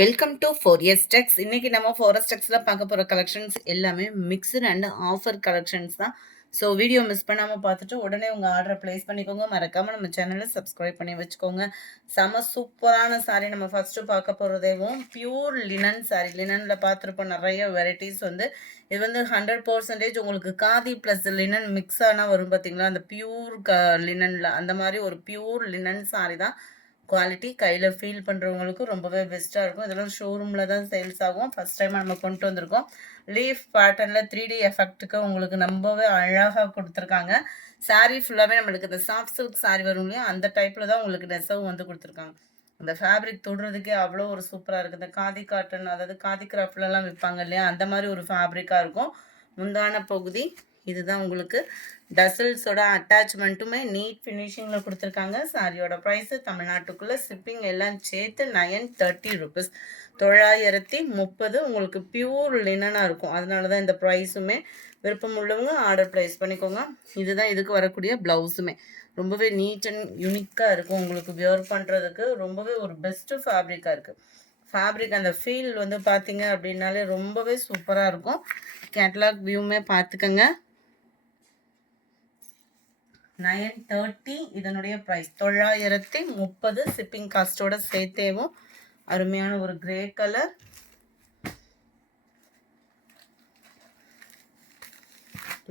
Welcome to ஃபோரியஸ் டெக்ஸ். இன்னைக்கு நம்ம four s டெக்ஸில் பார்க்க போகிற கலெக்ஷன்ஸ் எல்லாமே மிக்சர் அண்ட் ஆஃபர் கலெக்ஷன்ஸ் தான். ஸோ வீடியோ மிஸ் பண்ணாமல் பார்த்துட்டு உடனே உங்கள் ஆர்டரை ப்ளேஸ் பண்ணிக்கோங்க. மறக்காமல் நம்ம சேனலை சப்ஸ்கிரைப் பண்ணி வச்சுக்கோங்க. செம சூப்பரான சாரீ நம்ம ஃபஸ்ட்டு பார்க்க போகிறதேவும் பியூர் லினன் சாரீ. லினனில் பார்த்துருப்போம் நிறைய வெரைட்டிஸ் இது 100% உங்களுக்கு காதி ப்ளஸ் லினன் மிக்ஸ் ஆனால் வரும் பார்த்தீங்களா, அந்த பியூர் லினனில் அந்த மாதிரி ஒரு பியூர் லினன் சாரீ தான். குவாலிட்டி கையில் ஃபீல் பண்ணுறவங்களுக்கு ரொம்பவே பெஸ்ட்டாக இருக்கும். இதெல்லாம் ஷோரூமில் தான் சேல்ஸ் ஆகும். ஃபஸ்ட் டைம் நம்ம கொண்டு வந்திருக்கோம். லீஃப் பேட்டர்னில் 3D எஃபெக்ட்டுக்கு உங்களுக்கு ரொம்பவே அழகாக கொடுத்துருக்காங்க. சாரீ ஃபுல்லாகவே நம்மளுக்கு இந்த சாஃப்ட் சில்க் சாரீ வரும் இல்லையா, அந்த டைப்பில் தான் உங்களுக்கு நெசவு கொடுத்துருக்காங்க. அந்த ஃபேப்ரிக் தொடுறதுக்கே அவ்வளோ ஒரு சூப்பராக இருக்குது. இந்த காதி காட்டன், அதாவது காதி கிராஃப்ட்லலாம் விற்பாங்க இல்லையா, அந்த மாதிரி ஒரு ஃபேப்ரிக்காக இருக்கும். முந்தான பகுதி இதுதான். உங்களுக்கு டசல்ஸோட அட்டாச்மெண்ட்டுமே நீட் ஃபினிஷிங்கில் கொடுத்துருக்காங்க. சாரியோட ப்ரைஸு தமிழ்நாட்டுக்குள்ளே ஷிப்பிங் எல்லாம் சேர்த்து 930 ருபீஸ், 930. உங்களுக்கு பியூர் லினனாக இருக்கும். அதனால தான் இந்த ப்ரைஸுமே. விருப்பம் உள்ளவங்க ஆர்டர் ப்ளேஸ் பண்ணிக்கோங்க. இதுதான் இதுக்கு வரக்கூடிய ப்ளவுஸுமே. ரொம்பவே நீட் அண்ட் யூனிக்காக இருக்கும். உங்களுக்கு வியர் பண்ணுறதுக்கு ரொம்பவே ஒரு பெஸ்ட்டு ஃபேப்ரிக்காக இருக்குது. ஃபேப்ரிக் அந்த ஃபீல் பார்த்தீங்க அப்படின்னாலே ரொம்பவே சூப்பராக இருக்கும். கேட்லாக் வியூமே பார்த்துக்கங்க. 930 இதனுடைய ப்ரைஸ் 930. ஷிப்பிங் காஸ்ட்டோட சேர்த்தேவும். அருமையான ஒரு கிரே கலர்,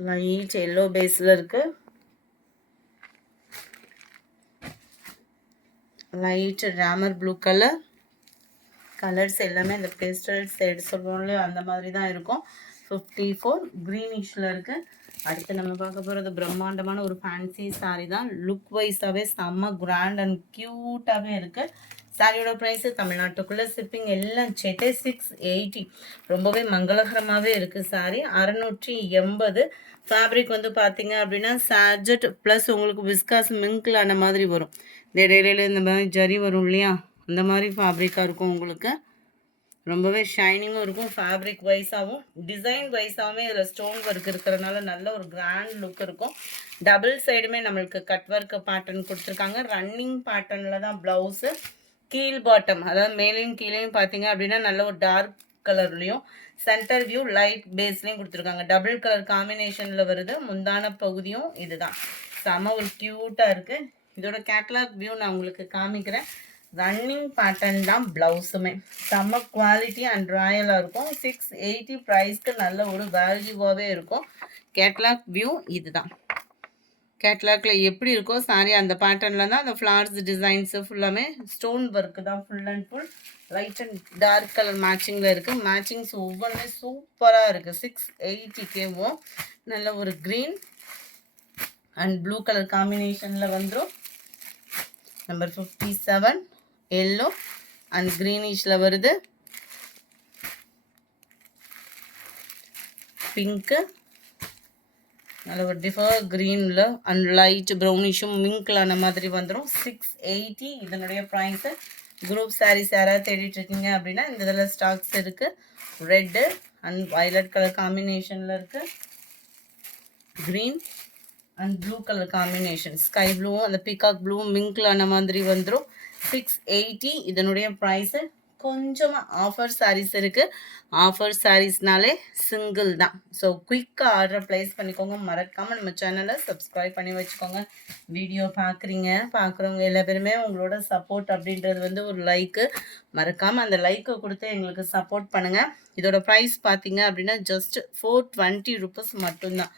லைட் எல்லோ பேஸில் இருக்கு. Light Ramar blue colour. Colours எல்லாமே இந்த பேஸ்டல் ஷேட் சொல்லுவோம்ல, அந்த மாதிரி தான் இருக்கும். 54 க்ரீனிஷில் இருக்குது. அடுத்து நம்ம பார்க்க போகிறது பிரம்மாண்டமான ஒரு ஃபேன்சி சாரீ தான். லுக் வைஸாகவே செம்ம கிராண்ட் அண்ட் க்யூட்டாகவே இருக்குது. சாரியோட ப்ரைஸு தமிழ்நாட்டுக்குள்ளே ஷிப்பிங் எல்லாம் சேர்த்து 680. ரொம்பவே மங்களகரமாகவே இருக்குது சாரீ. 680. ஃபேப்ரிக் பார்த்தீங்க அப்படின்னா சார்ஜட் ப்ளஸ் உங்களுக்கு விஸ்காஸ் மிங்கில் ஆன மாதிரி வரும். இந்த இடையில இந்த மாதிரி ஜரி வரும் இல்லையா, அந்த மாதிரி ஃபேப்ரிக்காக இருக்கும். உங்களுக்கு ரொம்பவே ஷைனிங்கும் இருக்கும். ஃபேப்ரிக் வைஸாகவும் டிசைன் வைஸாகவே இதில் ஸ்டோன் ஒர்க் இருக்கிறதுனால நல்ல ஒரு கிராண்ட் லுக் இருக்கும். டபுள் சைடுமே நம்மளுக்கு கட் ஒர்க் பேட்டர்ன் கொடுத்துருக்காங்க. ரன்னிங் பேட்டர்னில் தான் ப்ளவுஸு. கீழ் பாட்டம், அதாவது மேலேயும் கீழேயும் பார்த்தீங்க அப்படின்னா நல்ல ஒரு டார்க் கலர்லேயும் சென்டர் வியூ லைட் பேஸ்லேயும் கொடுத்துருக்காங்க. டபுள் கலர் காம்பினேஷனில் வருது. முந்தான பகுதியும் இதுதான். செம ஒரு க்யூட்டாக இருக்குது. இதோட கேட்லாக் வியூ நான் உங்களுக்கு காமிக்கிறேன். ரன்னிங் பேட்டர்ன் தான் ப்ளவுஸுமே. செம்ம குவாலிட்டி அண்ட் ராயலாக இருக்கும். 680 ப்ரைஸ்க்கு நல்ல ஒரு வேல்யூவாகவே இருக்கும். கேட்லாக் வியூ இதுதான். கேட்லாக்ல எப்படி இருக்கோ சாரி அந்த பேட்டர்னில் தான் அந்த ஃப்ளார்ஸ் டிசைன்ஸு ஃபுல்லாமே ஸ்டோன் ஒர்க்கு தான். Full and full light and dark colour மேட்சிங்கில் இருக்குது. மேட்சிங்ஸ் ஒவ்வொன்றுமே சூப்பராக இருக்குது. 680 நல்ல ஒரு க்ரீன் அண்ட் ப்ளூ கலர் காம்பினேஷனில் வந்துடும். நம்பர் 57 எல்லோ அண்ட் க்ரீனிஷில் வருது. பிங்க்கு நல்ல ஒரு டிஃபர் க்ரீனில் அண்ட் லைட் ப்ரௌனிஷும் மிங்க்லான மாதிரி வந்துடும். 680 இதனுடைய ப்ரைஸு. குரூப் சாரீஸ் யாராவது தேடிட்டுருக்கீங்க அப்படின்னா இந்த இதில் ஸ்டாக்ஸ் இருக்குது. ரெட்டு அண்ட் வயலட் கலர் காம்பினேஷனில் இருக்குது. Green and blue colour combination, sky ப்ளூவும் அந்த பீகாக் ப்ளூவும் மிங்க்லான மாதிரி வந்துடும். 680 இதனுடைய ப்ரைஸு. கொஞ்சமாக ஆஃபர் சாரீஸ் இருக்குது. ஆஃபர் சாரீஸ்னாலே சிங்கிள் தான். ஸோ குயிக்காக ஆர்டர் ப்ளேஸ் பண்ணிக்கோங்க. மறக்காமல் நம்ம சேனலை சப்ஸ்கிரைப் பண்ணி வச்சுக்கோங்க. வீடியோ பார்க்குறவங்க எல்லா பேருமே உங்களோட சப்போர்ட் அப்படின்றது ஒரு லைக்கு. மறக்காமல் அந்த லைக்கை கொடுத்து எங்களுக்கு சப்போர்ட் பண்ணுங்கள். இதோட ப்ரைஸ் பார்த்தீங்க அப்படின்னா ஜஸ்ட் 420 ருபீஸ் மட்டும்தான்.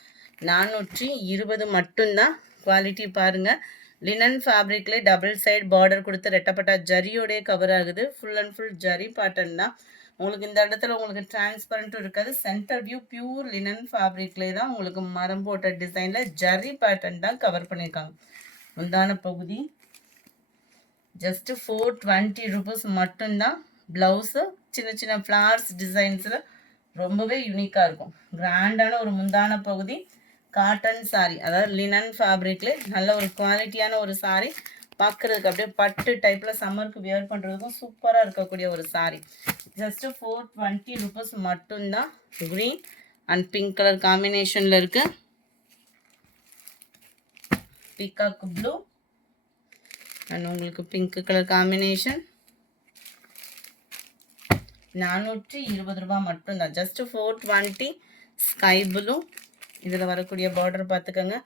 420 மட்டும்தான். குவாலிட்டி பாருங்கள். லினன் ஃபேப்ரிக்லேயே டபுள் சைட் பார்டர் கொடுத்து ரெட்டப்பட்டா ஜரியோடய கவர் ஆகுது. Full and full zari pattern தான். உங்களுக்கு இந்த இடத்துல உங்களுக்கு டிரான்ஸ்பரண்ட்டும் இருக்காது. சென்டர் வியூ பியூர் லினன் ஃபேப்ரிக்லேயே தான் உங்களுக்கு மரம் போட்ட டிசைனில் ஜரி பேட்டர்ன் தான் கவர் பண்ணியிருக்காங்க. முந்தான பகுதி ஜஸ்ட்டு 420 ருபீஸ் மட்டும்தான். ப்ளவுஸு சின்ன சின்ன ஃப்ளார்ஸ் டிசைன்ஸில் ரொம்பவே யூனிக்காக இருக்கும். கிராண்டான ஒரு முந்தான பகுதி. காட்டன் சாரீ, அதாவது லினன் ஃபேப்ரிக்ல நல்ல ஒரு குவாலிட்டியான ஒரு சாரீ. பார்க்குறதுக்கு அப்படியே பட்டு டைப்பில் சம்மருக்கு வியர் பண்ணுறதுக்கும் சூப்பராக இருக்கக்கூடிய ஒரு சாரீ. ஜஸ்ட்டு 420 ருபீஸ் மட்டும்தான். க்ரீன் அண்ட் பிங்க் கலர் காம்பினேஷனில் இருக்குது. பீகாக் ப்ளூ அண்ட் உங்களுக்கு பிங்க் கலர் காம்பினேஷன். 420 மட்டும்தான். Just 420 sky blue. இதில் வரக்கூடிய பார்டர் பார்த்துக்கோங்க.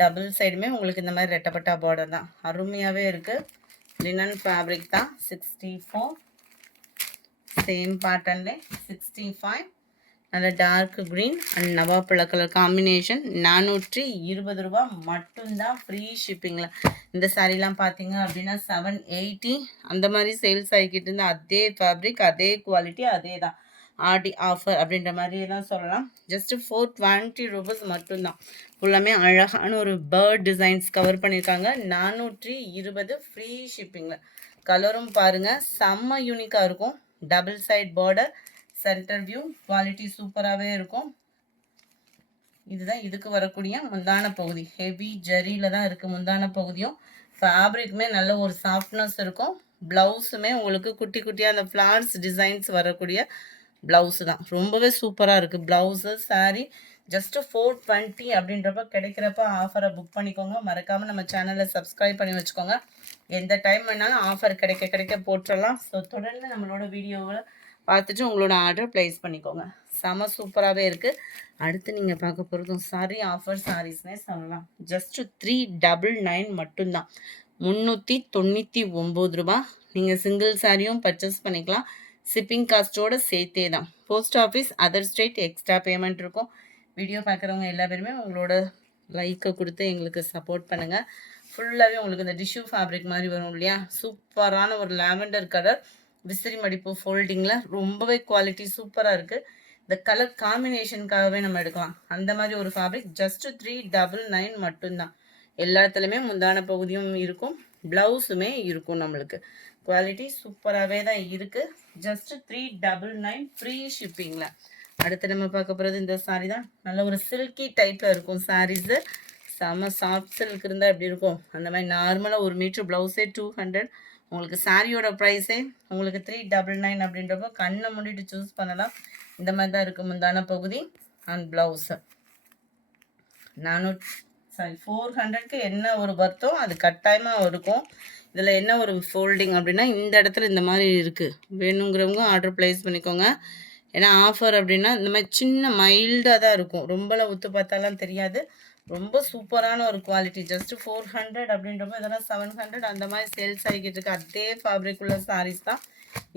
டபுள் சைடுமே உங்களுக்கு இந்த மாதிரி ரெட்டப்பட்டா பார்டர் தான். அருமையாகவே இருக்குது. லினன் ஃபேப்ரிக் தான். 64. சேம் பேட்டர்ன்லே 65. நல்ல டார்க் க்ரீன் அண்ட் நவாப்பழ கலர் காம்பினேஷன். 420 மட்டும்தான். ஃப்ரீ ஷிப்பிங்கில். இந்த சாரீலாம் பார்த்தீங்க அப்படின்னா 780 அந்த மாதிரி சேல்ஸ் ஆகிக்கிட்டு இருந்தால் அதே ஃபேப்ரிக், அதே குவாலிட்டி, அதே தான். ஆடி ஆஃபர் அப்படின்ற மாதிரி தான் சொல்லலாம். ஜஸ்ட்டு 420 ரூபீஸ் மட்டும்தான். ஃபுல்லாமே அழகான ஒரு பேர்ட் டிசைன்ஸ் கவர் பண்ணியிருக்காங்க. 420 ஃப்ரீ ஷிப்பிங்கில். கலரும் பாருங்கள் செம்ம யூனிக்காக இருக்கும். Double side border, centre view, quality சூப்பராகவே இருக்கும். இதுதான் இதுக்கு வரக்கூடிய முந்தான பகுதி. ஹெவி ஜரியில் தான் இருக்குது முந்தான பகுதியும். ஃபேப்ரிக்குமே நல்ல ஒரு சாஃப்ட்னஸ் இருக்கும். ப்ளவுஸுமே உங்களுக்கு குட்டி குட்டியாக அந்த ஃப்ளார்ஸ் டிசைன்ஸ் வரக்கூடிய ப்ளவுஸு தான். ரொம்பவே சூப்பராக இருக்குது ப்ளவுஸு. சாரீ ஜஸ்ட்டு 420 அப்படின்றப்ப கிடைக்கிறப்ப ஆஃபரை புக் பண்ணிக்கோங்க. மறக்காமல் நம்ம சேனலை சப்ஸ்கிரைப் பண்ணி வச்சுக்கோங்க. எந்த டைம் வேணாலும் ஆஃபர் கிடைக்க போட்டுடலாம். ஸோ தொடர்ந்து நம்மளோட வீடியோவை பார்த்துட்டு உங்களோட ஆர்டர் ப்ளேஸ் பண்ணிக்கோங்க. செம சூப்பராகவே இருக்குது. அடுத்து நீங்கள் பார்க்க போகிறதும் சாரி ஆஃபர் சாரீஸ்னே சொல்லலாம். ஜஸ்ட்டு 399 மட்டும்தான். 399 ரூபா. நீங்கள் சிங்கிள் சாரியும் பர்ச்சேஸ் பண்ணிக்கலாம். ஷிப்பிங் காஸ்ட்டோடு சேர்த்தே தான். Post office, other state extra payment இருக்கும். வீடியோ பார்க்குறவங்க எல்லா பேருமே உங்களோட லைக்கை கொடுத்து எங்களுக்கு சப்போர்ட் பண்ணுங்கள். ஃபுல்லாகவே உங்களுக்கு இந்த டிஷ்யூ ஃபேப்ரிக் மாதிரி வரும் இல்லையா, சூப்பரான ஒரு லாவெண்டர் கலர் விசிறி மடிப்பு ஃபோல்டிங்கில் ரொம்பவே குவாலிட்டி சூப்பராக இருக்குது. இந்த கலர் காம்பினேஷனுக்காகவே நம்ம எடுக்கலாம். அந்த மாதிரி ஒரு ஃபேப்ரிக். ஜஸ்ட்டு 399 மட்டும்தான். எல்லாத்துலேயுமே முந்தான பகுதியும் இருக்கும், ப்ளவுஸுமே இருக்கும். நம்மளுக்கு குவாலிட்டி சூப்பராகவே தான் இருக்குது. ஜஸ்ட்டு 399 ஃப்ரீ ஷிப்பிங்கில். அடுத்து நம்ம பார்க்க போகிறது இந்த சாரீ தான். நல்ல ஒரு சில்கி டைப்பில் இருக்கும் சாரீஸு. செம்ம சாஃப்ட் சில்க் இருந்தால் எப்படி இருக்கும் அந்த மாதிரி. நார்மலாக ஒரு மீட்ரு ப்ளவுஸே 200. உங்களுக்கு சாரியோட ப்ரைஸே உங்களுக்கு 399 அப்படின்றப்போ கண்ணை மூடிட்டு சூஸ் பண்ணலாம். இந்த மாதிரி தான் இருக்குது முந்தான பகுதி அண்ட் ப்ளவுஸு. 400க்கு என்ன ஒரு வர்த்தோ அது கட்டாயமாக இருக்கும். இதில் என்ன ஒரு ஃபோல்டிங் அப்படின்னா இந்த இடத்துல இந்த மாதிரி இருக்குது. வேணுங்கிறவங்க ஆர்டர் ப்ளேஸ் பண்ணிக்கோங்க. ஏன்னா ஆஃபர் அப்படின்னா இந்த மாதிரி சின்ன மைல்டாக தான் இருக்கும். ரொம்பலாம் ஒத்து பார்த்தாலாம் தெரியாது. ரொம்ப சூப்பரான ஒரு குவாலிட்டி. ஜஸ்ட்டு 400 அப்படின்றப்போ இதெல்லாம் 700 அந்த மாதிரி சேல்ஸ் ஆகிக்கிட்டு இருக்கு. அதே ஃபேப்ரிக் உள்ள சாரீஸ் தான்.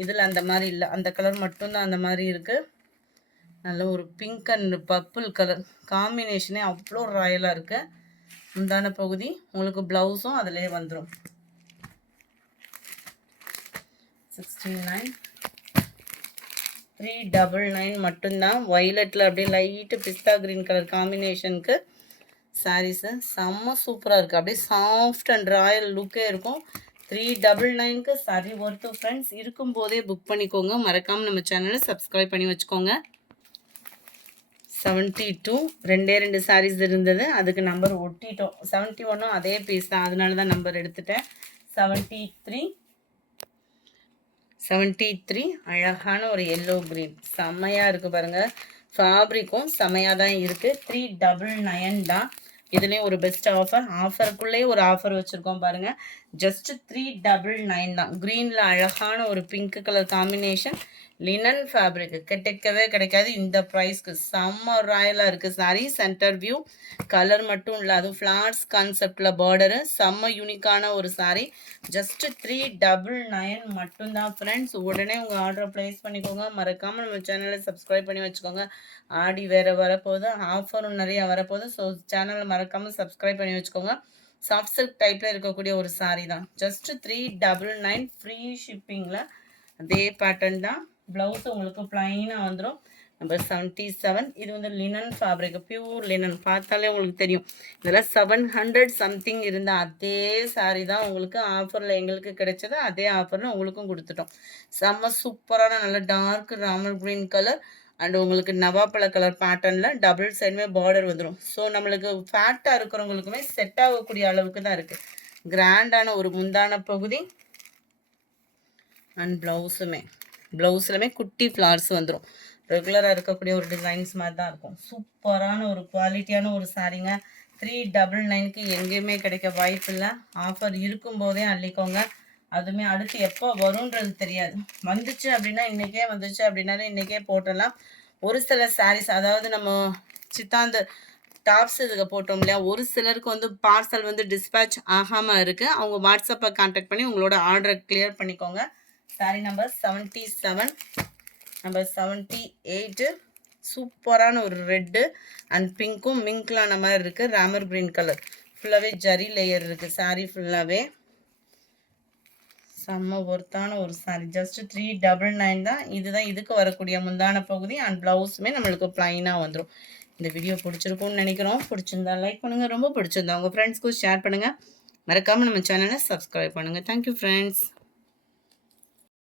இதில் அந்த மாதிரி இல்லை. அந்த கலர் மட்டும்தான் அந்த மாதிரி இருக்குது. நல்ல ஒரு பிங்க் அண்ட் பர்பிள் கலர் காம்பினேஷனே அவ்வளோ ராயலாக இருக்குது. முந்தான பகுதி உங்களுக்கு ப்ளவுஸும் அதிலே வந்துடும். 69 399 மட்டும்தான். வைலட்டில் அப்படியே லைட்டு பிஸ்தா க்ரீன் கலர் காம்பினேஷனுக்கு சாரீஸு செம்ம சூப்பராக இருக்குது. அப்படியே சாஃப்ட் அண்ட் ராயல் லுக்கே இருக்கும். 399க்கு சாரி ஒர்த்து ஃப்ரெண்ட்ஸ். இருக்கும்போதே புக் பண்ணிக்கோங்க. மறக்காமல் நம்ம சேனலை சப்ஸ்கிரைப் பண்ணி வச்சுக்கோங்க. 72 2 சாரீஸ் இருந்தது, அதுக்கு நம்பர் ஒட்டிட்டோம். 71 அதே பீஸ் தான், அதனால தான் நம்பர் எடுத்துட்டேன். 73 அழகான ஒரு எல்லோ க்ரீன் செம்மையாக இருக்குது பாருங்கள். ஃபேப்ரிக்கும் செம்மையாக தான் இருக்குது. 399 தான். இதுலேயும் ஒரு பெஸ்ட் ஆஃபருக்குள்ளேயே ஒரு ஆஃபர் வச்சுருக்கோம் பாருங்கள். ஜஸ்ட்டு 399 தான். க்ரீனில் அழகான ஒரு pink colour combination. Linen fabric கிடைக்காது இந்த ப்ரைஸ்க்கு. செம்ம ராயலாக இருக்குது சாரீ. சென்டர் வியூ கலர் மட்டும் இல்லை, அதுவும் ஃப்ளார்ஸ் கான்செப்டில் பார்டரு. செம்ம யூனிக்கான ஒரு சாரீ. ஜஸ்ட்டு 399 மட்டும்தான் ஃப்ரெண்ட்ஸ். உடனே உங்கள் ஆர்டரை ப்ளேஸ் பண்ணிக்கோங்க. மறக்காமல் நம்ம சேனலை சப்ஸ்கிரைப் பண்ணி வச்சுக்கோங்க. ஆடி வேறு வரப்போகுது, ஆஃபரும் நிறையா வரப்போகுது. ஸோ சேனலை மறக்காமல் சப்ஸ்கிரைப் பண்ணி வச்சுக்கோங்க. சாஃப்ட் சில்க் டைப்பில் இருக்கக்கூடிய ஒரு சாரீ தான். ஜஸ்ட்டு 399 ஃப்ரீ ஷிப்பிங்கில். அதே பேட்டர்ன் தான். ப்ளவுஸ் உங்களுக்கு ப்ளைனாக வந்துடும். நம்பர் 77. இது வந்து லினன் ஃபேப்ரிக், பியூர் லினன். பார்த்தாலே உங்களுக்கு தெரியும். இதெல்லாம் 700 சம்திங் இருந்தால் அதே சாரீ தான் உங்களுக்கு ஆஃபரில் எங்களுக்கு கிடைச்சது. அதே ஆஃபரில் உங்களுக்கும் கொடுத்துட்டோம். செம்ம சூப்பரான நல்ல dark Ramar green colour and உங்களுக்கு நவாப்பழ கலர் பேட்டர்னில் டபுள் சைடுமே பார்டர் வந்துடும். ஸோ நம்மளுக்கு ஃபேட்டாக இருக்கிறவங்களுக்குமே செட் ஆகக்கூடிய அளவுக்கு தான் இருக்குது. கிராண்டான ஒரு முந்தான பகுதி அண்ட் ப்ளவுஸுலுமே குட்டி ஃப்ளார்ஸ் வந்துடும். ரெகுலராக இருக்கக்கூடிய ஒரு டிசைன்ஸ் மாதிரி தான் இருக்கும். சூப்பரான ஒரு குவாலிட்டியான ஒரு சாரீங்க. 399க்கு எங்கேயுமே கிடைக்க வாய்ப்பு இல்லை. ஆஃபர் இருக்கும்போதே அள்ளிக்கோங்க. அதுவுமே அடுத்து எப்போ வரும்ன்றது தெரியாது. வந்துச்சு அப்படின்னா இன்றைக்கே வந்துச்சு அப்படின்னாலே இன்றைக்கே போட்டலாம். ஒரு சில சாரீஸ் அதாவது நம்ம சித்தாந்த டாப்ஸ் இதுக்கு போட்டோம் இல்லையா, ஒரு சிலருக்கு வந்து பார்சல் வந்து டிஸ்பேச் ஆகாமல் இருக்குது. அவங்க வாட்ஸ்அப்பை கான்டாக்ட் பண்ணி உங்களோட ஆர்டரை கிளியர் பண்ணிக்கோங்க. Sari number 77, number 78. சூப்பரான ஒரு ரெட்டு அண்ட் பிங்க்கும் மிங்க்லான மாதிரி இருக்குது. ராமர் கிரீன் கலர் ஃபுல்லாகவே ஜரி லேயர் இருக்குது. சாரீ ஃபுல்லாகவே செம்ம ஒர்த்தான ஒரு சாரீ. ஜஸ்ட் 399 தான். இதுதான் இதுக்கு வரக்கூடிய முந்தான பகுதி அண்ட் ப்ளவுஸுமே நம்மளுக்கு ப்ளைனாக வந்துடும். இந்த வீடியோ பிடிச்சிருக்கும்னு நினைக்கிறோம். பிடிச்சிருந்தா லைக் பண்ணுங்கள், ரொம்ப பிடிச்சிருந்தா உங்கள் ஃப்ரெண்ட்ஸ்க்கும் ஷேர் பண்ணுங்கள். மறக்காமல் நம்ம சேனலை சப்ஸ்கிரைப் பண்ணுங்கள். Thank you friends.